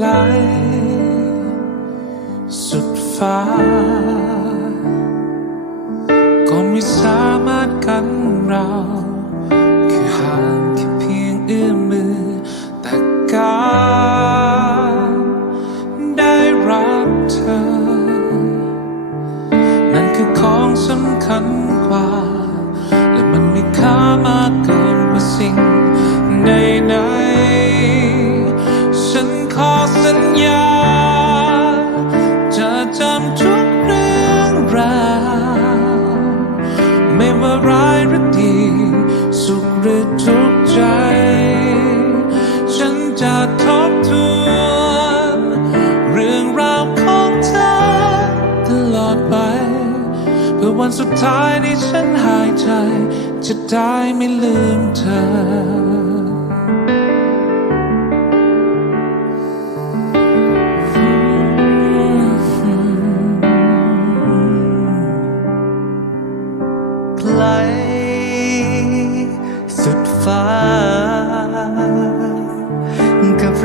ไเรา คือห่างแค่เพียงเอื้อมมือ แต่การได้รับเธอ นั่นคือของสำคัญกว่า และมันมีค่ามากเกินกว่าสิ่งใดๆฉันขอสัญญา จะจำทุกเรื่องราวไม่ว่า หรือทุกข์ใจ ฉันจะทบทวนเรื่องราวของเธอตลอดไป เพื่อวันสุดท้ายที่ฉันหายใจ จะได้ไม่ลืมเธอ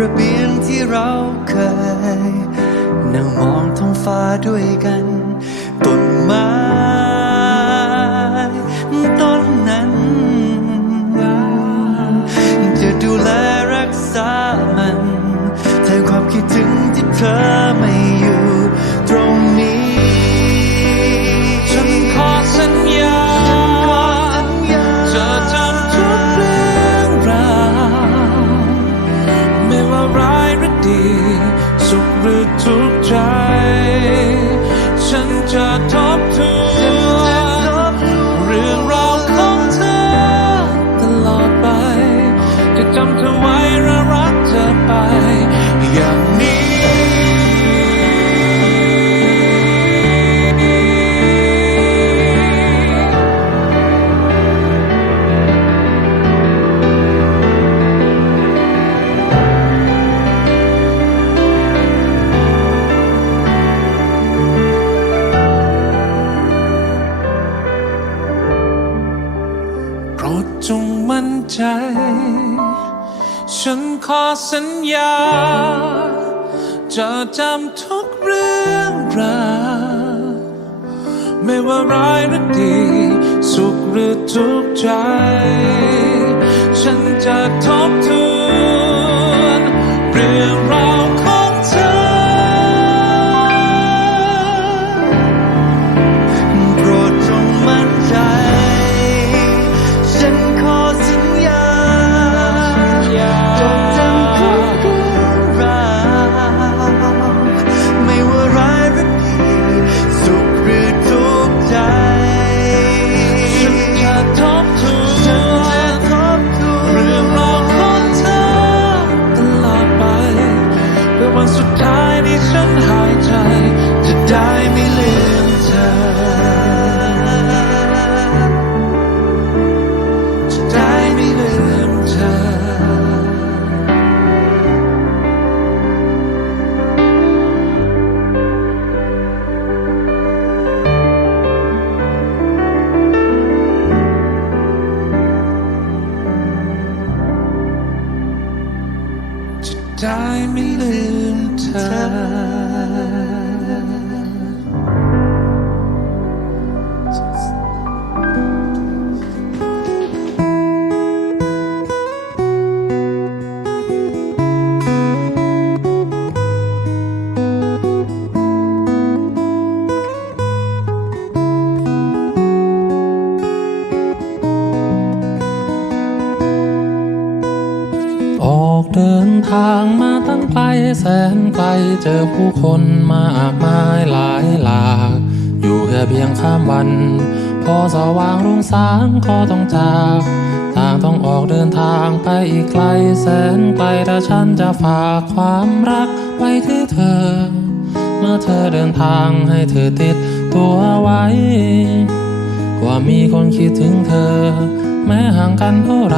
ระเบียงที่เราเคยนั่งมองท้องฟ้าด้วยกันต้น รดจงมั่นใจ ฉันขอสัญญา จะจำทุกเรื่องราวไม่ว่าร้ายหรือดี สุขหรือทุกข์ใจ ฉันจะทบทวนเรื่องราว ได้ไม่ลืมเธออ ทางมาตั้งไกลแสนไกลเจอผู้คนมากมายหลายหลาก อยู่แค่เพียงข้ามวัน พอสว่างรุ่งสางก็ต้องจากต่างต้องออกเดินทางไปอีกไกลแสนไกลแต่ฉันจะฝากความรักไว้ที่เธอ เมื่อเธอเดินทางให้เธอติดตัวไว้ ว่ามีคนคิดถึงเธอ แม้ห่างกันเท่าไหร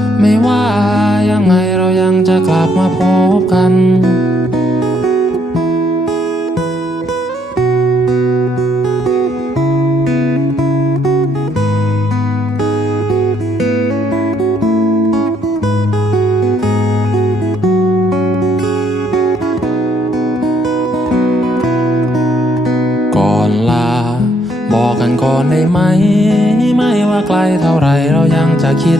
ไม่ว่ายังไงเรายังจะกลับมาพบกันก่อนลาบอกกันก่อนได้ไหม ไม่ว่าไกลเท่าไรเรายังจะคิด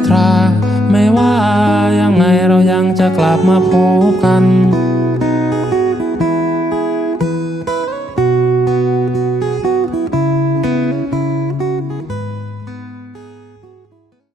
ราไม่ว่ายังไงเรายังจะกลับมาพบกัน